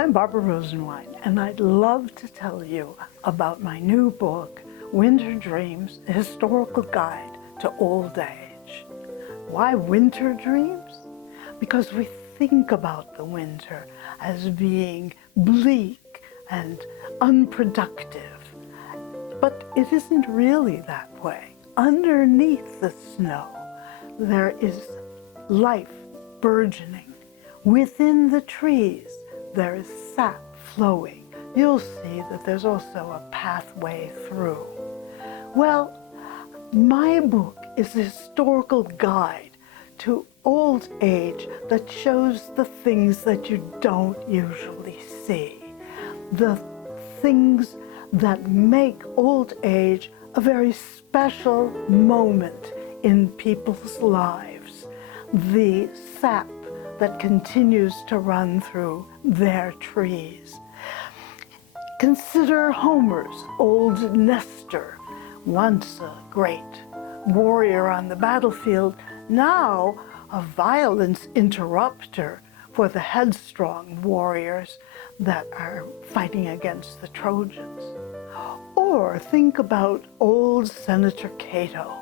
I'm Barbara Rosenwine, and I'd love to tell you about my new book, Winter Dreams, a historical guide to old age. Why winter dreams? Because we think about the winter as being bleak and unproductive. But it isn't really that way. Underneath the snow, there is life burgeoning. Within the trees, there is sap flowing. You'll see that there's also a pathway through. Well, my book is a historical guide to old age that shows the things that you don't usually see. The things that make old age a very special moment in people's lives. The sap that continues to run through their trees. Consider Homer's old Nestor, once a great warrior on the battlefield, now a violence interrupter for the headstrong warriors that are fighting against the Trojans. Or think about old Senator Cato.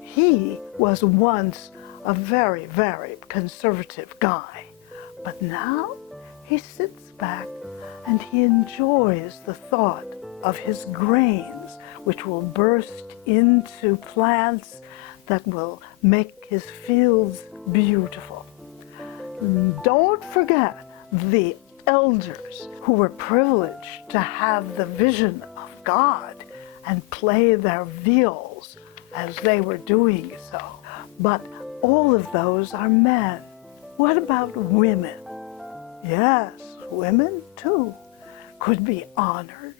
He was once a very, very conservative guy, but now he sits back and he enjoys the thought of his grains, which will burst into plants that will make his fields beautiful. Don't forget the elders who were privileged to have the vision of God and play their viols as they were doing so. But all of those are men. What about women? Yes, women too could be honored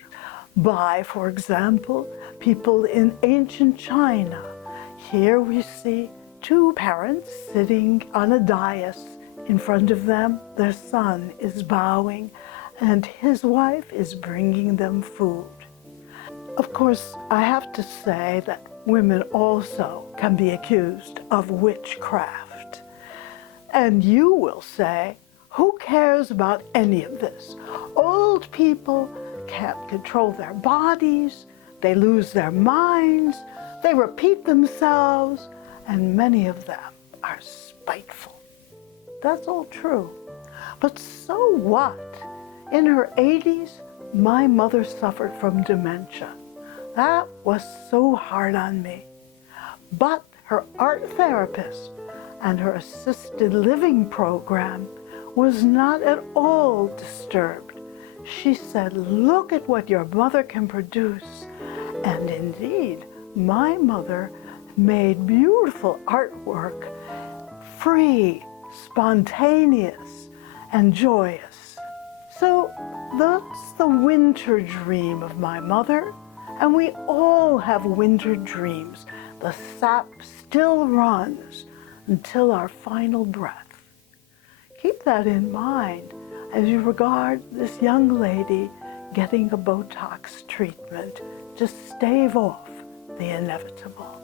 by, for example, people in ancient China. Here we see two parents sitting on a dais. In front of them, their son is bowing, and his wife is bringing them food. Of course, I have to say that women also can be accused of witchcraft. And you will say, who cares about any of this? Old people can't control their bodies, they lose their minds, they repeat themselves, and many of them are spiteful. That's all true. But so what? In her 80s, my mother suffered from dementia. That was so hard on me. But her art therapist and her assisted living program was not at all disturbed. She said, look at what your mother can produce. And indeed, my mother made beautiful artwork, free, spontaneous, and joyous. So that's the winter dream of my mother. And we all have winter dreams. The sap still runs until our final breath. Keep that in mind as you regard this young lady getting a Botox treatment to stave off the inevitable.